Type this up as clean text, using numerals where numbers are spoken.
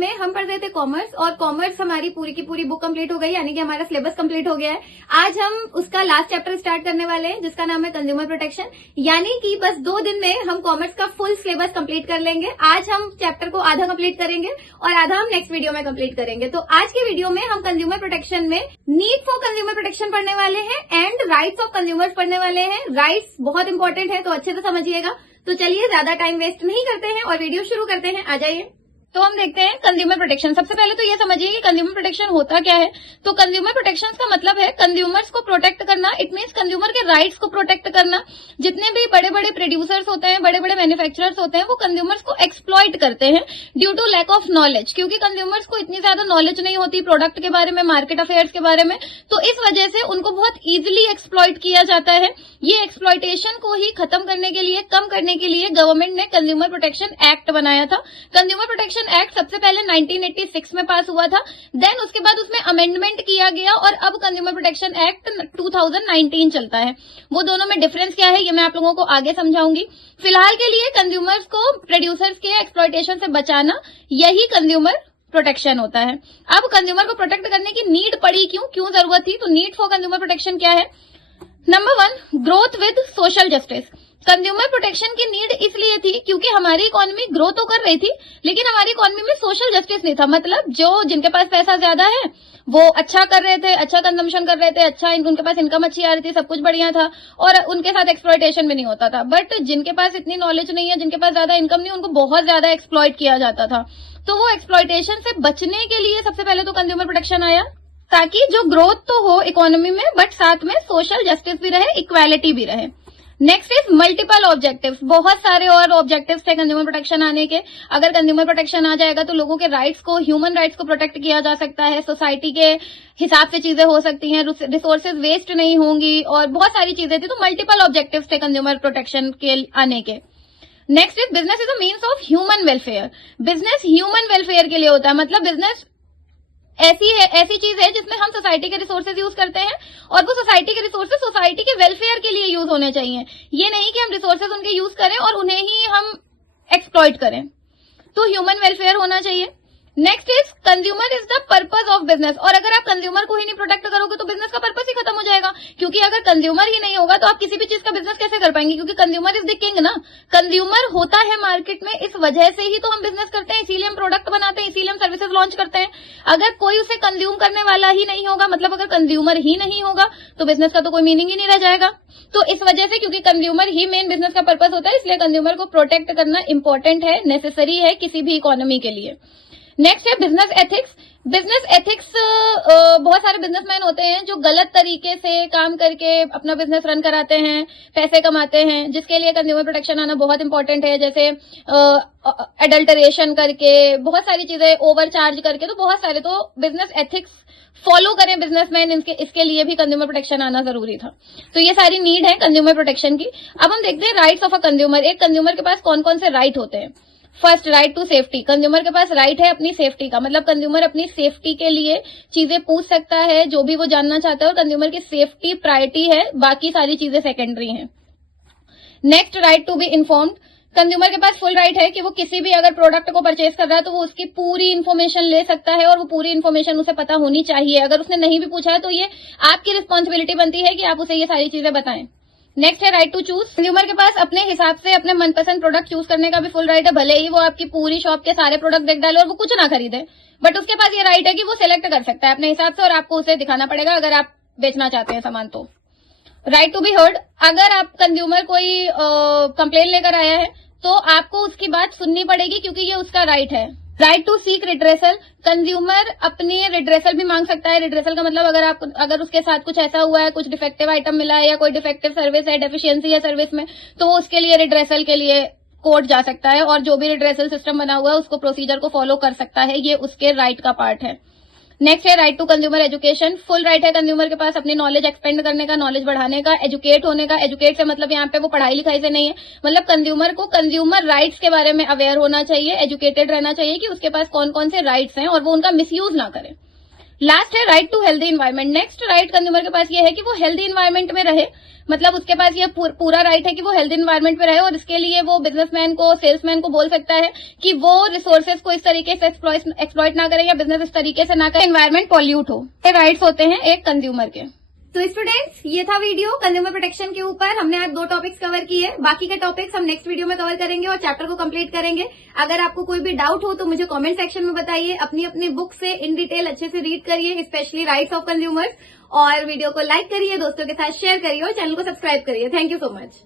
में हम पढ़ रहे थे कॉमर्स, और कॉमर्स हमारी पूरी की पूरी बुक कंप्लीट हो गई, यानी कि हमारा सिलेबस कंप्लीट हो गया है। आज हम उसका लास्ट चैप्टर स्टार्ट करने वाले हैं, जिसका नाम है कंज्यूमर प्रोटेक्शन। यानी कि बस 2 दिन में हम कॉमर्स का फुल सिलेबस कंप्लीट कर लेंगे। आज हम चैप्टर को आधा कंप्लीट करेंगे और आधा हम नेक्स्ट वीडियो में कंप्लीट करेंगे। तो आज के वीडियो में हम कंज्यूमर प्रोटेक्शन में नीड फॉर कंज्यूमर प्रोटेक्शन पढ़ने वाले हैं एंड राइट्स ऑफ कंज्यूमर्स पढ़ने वाले हैं। राइट्स बहुत इंपॉर्टेंट है, तो अच्छे से समझिएगा। तो चलिए ज्यादा टाइम वेस्ट नहीं करते हैं और वीडियो शुरू करते हैं। आ जाइए। तो हम देखते हैं कंज्यूमर प्रोटेक्शन। सबसे पहले तो ये समझिए कि कंज्यूमर प्रोटेक्शन होता क्या है। तो कंज्यूमर प्रोटेक्शन का मतलब है कंज्यूमर्स को प्रोटेक्ट करना। इट मींस कंज्यूमर के राइट्स को प्रोटेक्ट करना। जितने भी बड़े बड़े प्रोड्यूसर्स होते हैं, बड़े बड़े मैन्युफैक्चरर्स होते हैं, वो कंज्यूमर्स को एक्सप्लॉइट करते हैं due to lack of knowledge, क्योंकि कंज्यूमर्स को इतनी ज्यादा नॉलेज नहीं होती प्रोडक्ट के बारे में, मार्केट अफेयर्स के बारे में। तो इस वजह से उनको बहुत इजिली एक्सप्लॉइट किया जाता है। ये एक्सप्लॉइटेशन को ही खत्म करने के लिए, कम करने के लिए गवर्नमेंट ने कंज्यूमर प्रोटेक्शन एक्ट बनाया था। कंज्यूमर प्रोटेक्शन एक्ट सबसे पहले 1986 में पास हुआ था। देन उसके बाद उसमें अमेंडमेंट किया गया और अब कंज्यूमर प्रोटेक्शन एक्ट 2019 चलता है। वो दोनों में डिफरेंस क्या है ये मैं आप लोगों को आगे समझाऊंगी। फिलहाल के लिए कंज्यूमर्स को प्रोड्यूसर्स के एक्सप्लॉइटेशन से बचाना, यही कंज्यूमर प्रोटेक्शन होता है। अब कंज्यूमर को प्रोटेक्ट करने की नीड पड़ी, क्यों जरूरत थी? तो नीड फॉर कंज्यूमर प्रोटेक्शन क्या है? Number 1, growth with social justice. Consumer protection की नीड इसलिए थी क्योंकि हमारी इकोनॉमी ग्रो तो कर रही थी, लेकिन हमारी इकोनॉमी में सोशल जस्टिस नहीं था। मतलब जो जिनके पास पैसा ज्यादा है वो अच्छा कर रहे थे, अच्छा कंजम्पशन कर रहे थे, अच्छा उनके पास इनकम अच्छी आ रही थी, सब कुछ बढ़िया था और उनके साथ एक्सप्लॉइटेशन भी नहीं होता था। बट जिनके पास इतनी नॉलेज नहीं है, जिनके पास ज्यादा इनकम नहीं, उनको बहुत ज्यादा एक्सप्लॉइट किया जाता था। तो वो एक्सप्लॉइटेशन से बचने के लिए सबसे पहले तो कंज्यूमर प्रोटेक्शन आया, ताकि जो ग्रोथ तो हो इकोनॉमी में, बट साथ में सोशल जस्टिस भी रहे, इक्वालिटी भी रहे। Next is multiple objectives. बहुत सारे और ऑब्जेक्टिव्स थे कंज्यूमर प्रोटेक्शन आने के। अगर कंज्यूमर प्रोटेक्शन आ जाएगा तो लोगों के राइट्स को, ह्यूमन राइट्स को प्रोटेक्ट किया जा सकता है, सोसाइटी के हिसाब से चीजें हो सकती हैं, रिसोर्सेज वेस्ट नहीं होंगी और बहुत सारी चीजें थी। तो मल्टीपल ऑब्जेक्टिव्स थे कंज्यूमर प्रोटेक्शन के आने के। Next is business is a means of human welfare. Business human welfare के लिए होता है। मतलब बिजनेस ऐसी चीज है जिसमें हम सोसाइटी के रिसोर्सेज यूज करते हैं और वो सोसाइटी के रिसोर्सेज सोसाइटी के वेलफेयर के लिए यूज होने चाहिए। ये नहीं कि हम रिसोर्सेज उनके यूज करें और उन्हें ही हम एक्सप्लॉइट करें। तो ह्यूमन वेलफेयर होना चाहिए। Next is consumer is the purpose of business. और अगर आप कंज्यूमर को ही नहीं प्रोटेक्ट करोगे तो बिजनेस का पर्पज ही खत्म हो जाएगा, क्योंकि अगर कंज्यूमर ही नहीं होगा तो आप किसी भी चीज का बिजनेस कैसे कर पाएंगे? क्योंकि कंज्यूमर इज द किंग ना। कंज्यूमर होता है मार्केट में, इस वजह से ही तो हम बिजनेस करते हैं, इसीलिए हम प्रोडक्ट बनाते हैं, इसीलिए हम सर्विसेज लॉन्च करते हैं। अगर कोई उसे कंज्यूम करने वाला ही नहीं होगा, मतलब अगर कंज्यूमर ही नहीं होगा तो बिजनेस का तो कोई मीनिंग ही नहीं रह जाएगा। तो इस वजह से, क्योंकि कंज्यूमर ही मेन बिजनेस का पर्पज होता है, इसलिए कंज्यूमर को प्रोटेक्ट करना इंपॉर्टेंट है, नेसेसरी है किसी भी इकोनॉमी के लिए। नेक्स्ट है बिजनेस एथिक्स। बिजनेस एथिक्स, बहुत सारे बिजनेसमैन होते हैं जो गलत तरीके से काम करके अपना बिजनेस रन कराते हैं, पैसे कमाते हैं, जिसके लिए कंज्यूमर प्रोटेक्शन आना बहुत इंपॉर्टेंट है। जैसे एडल्टरेशन करके, बहुत सारी चीजें ओवर चार्ज करके, तो बहुत सारे तो बिजनेस एथिक्स फॉलो करें बिजनेसमैन, इसके लिए भी कंज्यूमर प्रोटेक्शन आना जरूरी था। तो ये सारी नीड है कंज्यूमर प्रोटेक्शन की। अब हम देखते हैं राइट्स ऑफ अ कंज्यूमर। एक कंज्यूमर के पास कौन कौन से राइट होते हैं। First, right to safety. Consumer के पास राइट है अपनी सेफ्टी का। मतलब कंज्यूमर अपनी सेफ्टी के लिए चीजें पूछ सकता है, जो भी वो जानना चाहता है, और कंज्यूमर की सेफ्टी प्रायोरिटी है, बाकी सारी चीजें सेकेंडरी हैं। Next, right to be informed. Consumer के पास फुल राइट है कि वो किसी भी अगर प्रोडक्ट को परचेज कर रहा है तो वो उसकी पूरी इन्फॉर्मेशन ले सकता है और वो पूरी इन्फॉर्मेशन उसे पता होनी चाहिए। अगर उसने नहीं भी पूछा है तो ये आपकी रिस्पॉन्सिबिलिटी बनती है कि आप उसे ये सारी चीजें बताएं। नेक्स्ट है राइट टू चूज। कंज्यूमर के पास अपने हिसाब से अपने मनपसंद प्रोडक्ट चूज करने का भी फुल राइट है। भले ही वो आपकी पूरी शॉप के सारे प्रोडक्ट देख डाले और वो कुछ ना खरीदे, बट उसके पास ये राइट है कि वो सिलेक्ट कर सकता है अपने हिसाब से और आपको उसे दिखाना पड़ेगा अगर आप बेचना चाहते हैं सामान तो। Right to be heard. अगर आप कंज्यूमर कोई कंप्लेन लेकर आया है तो आपको उसकी बात सुननी पड़ेगी, क्योंकि ये उसका राइट है। Right to seek redressal. Consumer अपनी रिड्रेसल भी मांग सकता है। रिड्रेसल का मतलब अगर उसके साथ कुछ ऐसा हुआ है, कुछ डिफेक्टिव आइटम मिला है या कोई डिफेक्टिव सर्विस है, डेफिशिएंसी है सर्विस में, तो वो उसके लिए रिड्रेसल के लिए कोर्ट जा सकता है और जो भी रिड्रेसल सिस्टम बना हुआ है उसको प्रोसीजर को फॉलो कर सकता है। ये उसके राइट का पार्ट है। नेक्स्ट है right to consumer education. Full right है कंज्यूमर के पास अपनी नॉलेज एक्सपेंड करने का, नॉलेज बढ़ाने का, एजुकेट होने का। एजुकेट से मतलब यहाँ पे वो पढ़ाई लिखाई से नहीं है, मतलब कंज्यूमर को कंज्यूमर राइट्स के बारे में अवेयर होना चाहिए, एजुकेटेड रहना चाहिए कि उसके पास कौन कौन से राइट्स हैं और वो उनका मिसयूज ना करे। लास्ट है right to healthy environment. Next right consumer के पास ये है कि वो हेल्दी इन्वायरमेंट में रहे, मतलब उसके पास ये पूरा राइट है कि वो हेल्दी इन्वायरमेंट में रहे, और इसके लिए वो बिजनेसमैन को, सेल्समैन को बोल सकता है कि वो रिसोर्सेज को इस तरीके से एक्सप्लॉइट ना करे या बिजनेस इस तरीके से ना करे, एनवायरमेंट पॉल्यूट हो। ये राइट्स होते हैं एक कंज्यूमर के। तो स्टूडेंट्स, ये था वीडियो कंज्यूमर प्रोटेक्शन के ऊपर। हमने आज 2 टॉपिक्स कवर किए, बाकी के टॉपिक्स हम नेक्स्ट वीडियो में कवर करेंगे और चैप्टर को कंप्लीट करेंगे। अगर आपको कोई भी डाउट हो तो मुझे कमेंट सेक्शन में बताइए। अपनी अपनी बुक से इन डिटेल अच्छे से रीड करिए, स्पेशली राइट्स ऑफ कंज्यूमर्स, और वीडियो को लाइक करिए, दोस्तों के साथ शेयर करिए और चैनल को सब्सक्राइब करिए। Thank you so much.